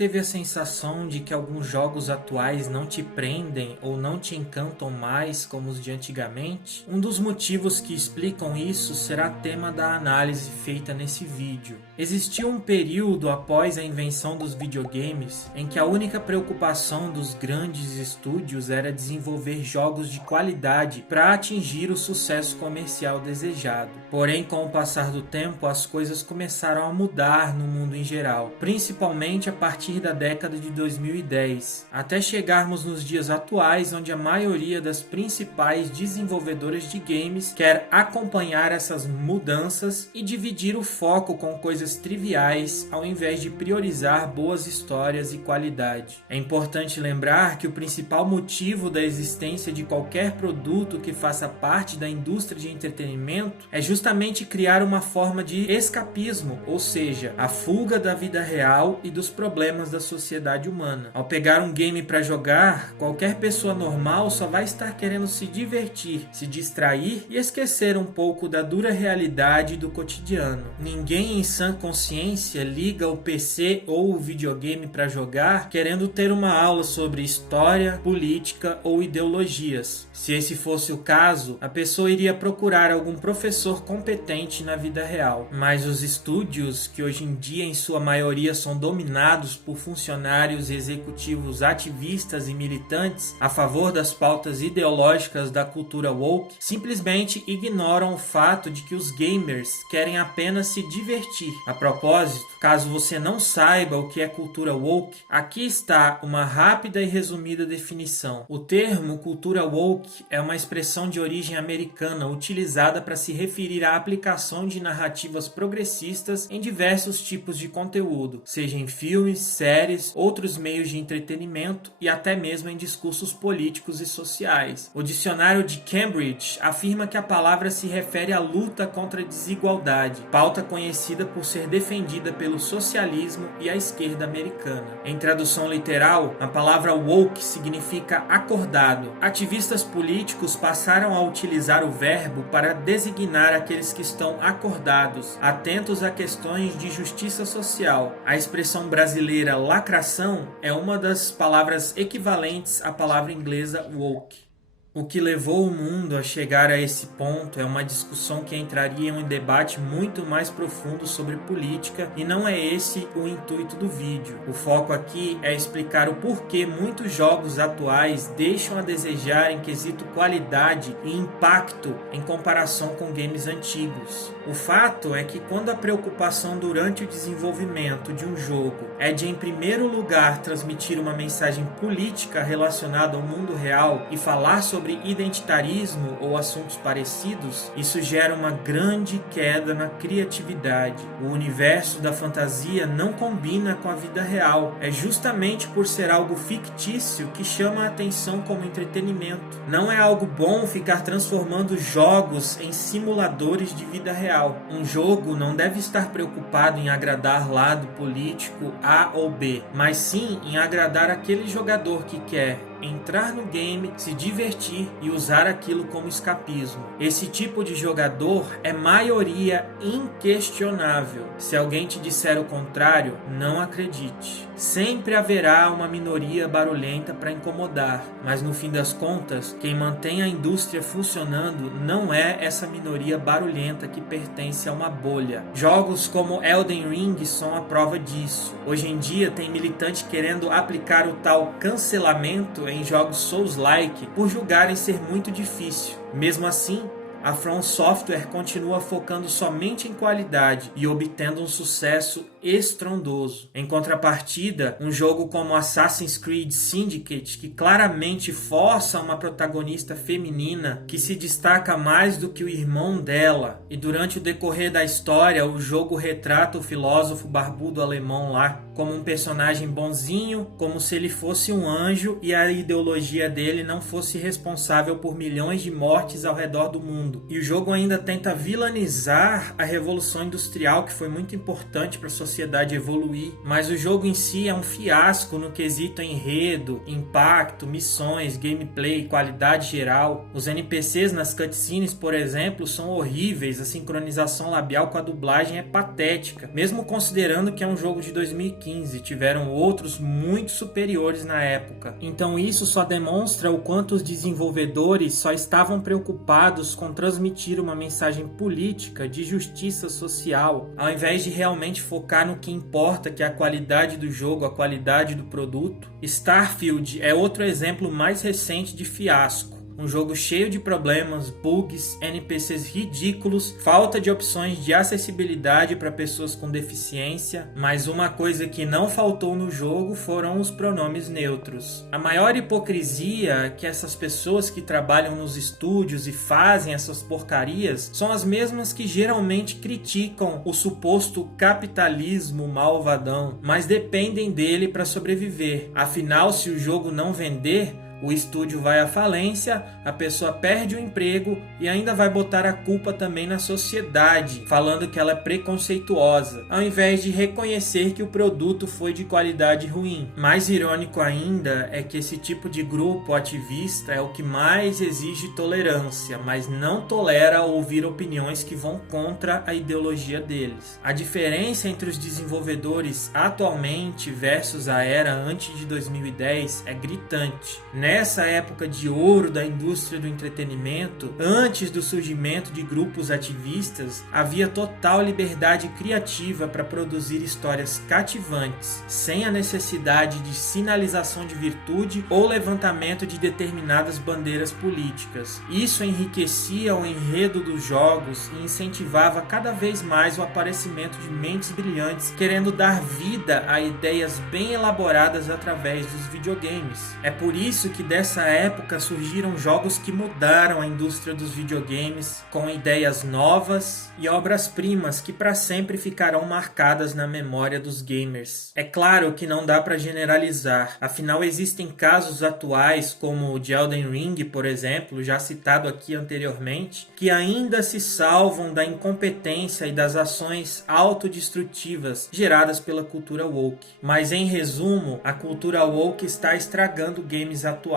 teve a sensação de que alguns jogos atuais não te prendem ou não te encantam mais como os de antigamente? Um dos motivos que explicam isso será tema da análise feita nesse vídeo. Existiu um período após a invenção dos videogames em que a única preocupação dos grandes estúdios era desenvolver jogos de qualidade para atingir o sucesso comercial desejado. Porém, com o passar do tempo, as coisas começaram a mudar no mundo em geral, principalmente a partir da década de 2010, até chegarmos nos dias atuais, onde a maioria das principais desenvolvedoras de games quer acompanhar essas mudanças e dividir o foco com coisas triviais ao invés de priorizar boas histórias e qualidade. É importante lembrar que o principal motivo da existência de qualquer produto que faça parte da indústria de entretenimento é justamente criar uma forma de escapismo, ou seja, a fuga da vida real e dos problemas da sociedade humana. Ao pegar um game para jogar, qualquer pessoa normal só vai estar querendo se divertir, se distrair e esquecer um pouco da dura realidade do cotidiano. Ninguém em sã consciência liga o PC ou o videogame para jogar querendo ter uma aula sobre história, política ou ideologias. Se esse fosse o caso, a pessoa iria procurar algum professor competente na vida real. Mas os estúdios, que hoje em dia em sua maioria são dominados por funcionários e executivos ativistas e militantes a favor das pautas ideológicas da cultura woke, simplesmente ignoram o fato de que os gamers querem apenas se divertir. A propósito, caso você não saiba o que é cultura woke, aqui está uma rápida e resumida definição. O termo cultura woke é uma expressão de origem americana utilizada para se referir à aplicação de narrativas progressistas em diversos tipos de conteúdo, seja em filmes, séries, outros meios de entretenimento e até mesmo em discursos políticos e sociais. O dicionário de Cambridge afirma que a palavra se refere à luta contra a desigualdade, pauta conhecida por ser defendida pelo socialismo e a esquerda americana. Em tradução literal, a palavra woke significa acordado. Ativistas políticos passaram a utilizar o verbo para designar aqueles que estão acordados, atentos a questões de justiça social. A expressão brasileira lacração é uma das palavras equivalentes à palavra inglesa woke. O que levou o mundo a chegar a esse ponto é uma discussão que entraria em um debate muito mais profundo sobre política, e não é esse o intuito do vídeo. O foco aqui é explicar o porquê muitos jogos atuais deixam a desejar em quesito qualidade e impacto em comparação com games antigos. O fato é que quando a preocupação durante o desenvolvimento de um jogo é de, em primeiro lugar, transmitir uma mensagem política relacionada ao mundo real e falar sobre identitarismo ou assuntos parecidos, isso gera uma grande queda na criatividade. O universo da fantasia não combina com a vida real. É justamente por ser algo fictício que chama a atenção como entretenimento. Não é algo bom ficar transformando jogos em simuladores de vida real. Um jogo não deve estar preocupado em agradar lado político A ou B, mas sim em agradar aquele jogador que quer entrar no game, se divertir e usar aquilo como escapismo. Esse tipo de jogador é maioria inquestionável. Se alguém te disser o contrário, não acredite. Sempre haverá uma minoria barulhenta para incomodar, mas no fim das contas, quem mantém a indústria funcionando não é essa minoria barulhenta que pertence a uma bolha. Jogos como Elden Ring são a prova disso. Hoje em dia tem militante querendo aplicar o tal cancelamento em jogos Souls-like por julgarem ser muito difícil. Mesmo assim, a From Software continua focando somente em qualidade e obtendo um sucesso estrondoso. Em contrapartida, um jogo como Assassin's Creed Syndicate, que claramente força uma protagonista feminina que se destaca mais do que o irmão dela, e durante o decorrer da história o jogo retrata o filósofo barbudo alemão lá como um personagem bonzinho, como se ele fosse um anjo e a ideologia dele não fosse responsável por milhões de mortes ao redor do mundo. E o jogo ainda tenta vilanizar a Revolução Industrial, que foi muito importante para a sociedade evoluir, mas o jogo em si é um fiasco no quesito enredo, impacto, missões, gameplay, qualidade geral. Os NPCs nas cutscenes, por exemplo, são horríveis, a sincronização labial com a dublagem é patética, mesmo considerando que é um jogo de 2015. 2015 tiveram outros muito superiores na época. Então isso só demonstra o quanto os desenvolvedores só estavam preocupados com transmitir uma mensagem política de justiça social, ao invés de realmente focar no que importa, que é a qualidade do jogo, a qualidade do produto. Starfield é outro exemplo mais recente de fiasco. Um jogo cheio de problemas, bugs, NPCs ridículos, falta de opções de acessibilidade para pessoas com deficiência, mas uma coisa que não faltou no jogo foram os pronomes neutros. A maior hipocrisia que essas pessoas que trabalham nos estúdios e fazem essas porcarias são as mesmas que geralmente criticam o suposto capitalismo malvadão, mas dependem dele para sobreviver. Afinal, se o jogo não vender, o estúdio vai à falência, a pessoa perde o emprego e ainda vai botar a culpa também na sociedade, falando que ela é preconceituosa, ao invés de reconhecer que o produto foi de qualidade ruim. Mais irônico ainda é que esse tipo de grupo ativista é o que mais exige tolerância, mas não tolera ouvir opiniões que vão contra a ideologia deles. A diferença entre os desenvolvedores atualmente versus a era antes de 2010 é gritante. Nessa época de ouro da indústria do entretenimento, antes do surgimento de grupos ativistas, havia total liberdade criativa para produzir histórias cativantes, sem a necessidade de sinalização de virtude ou levantamento de determinadas bandeiras políticas. Isso enriquecia o enredo dos jogos e incentivava cada vez mais o aparecimento de mentes brilhantes querendo dar vida a ideias bem elaboradas através dos videogames. É por isso que dessa época surgiram jogos que mudaram a indústria dos videogames, com ideias novas e obras-primas que para sempre ficarão marcadas na memória dos gamers. É claro que não dá para generalizar, afinal existem casos atuais como o de Elden Ring, por exemplo, já citado aqui anteriormente, que ainda se salvam da incompetência e das ações autodestrutivas geradas pela cultura woke. Mas em resumo, a cultura woke está estragando games atuais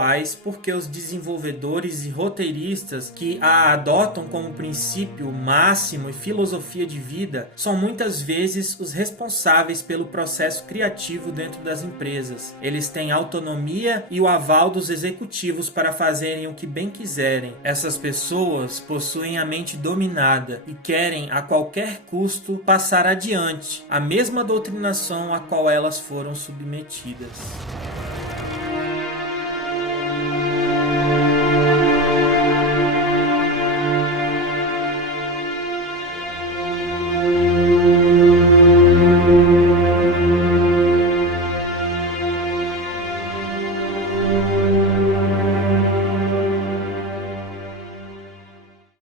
porque os desenvolvedores e roteiristas que a adotam como princípio máximo e filosofia de vida são muitas vezes os responsáveis pelo processo criativo dentro das empresas. Eles têm autonomia e o aval dos executivos para fazerem o que bem quiserem. Essas pessoas possuem a mente dominada e querem a qualquer custo passar adiante a mesma doutrinação a qual elas foram submetidas.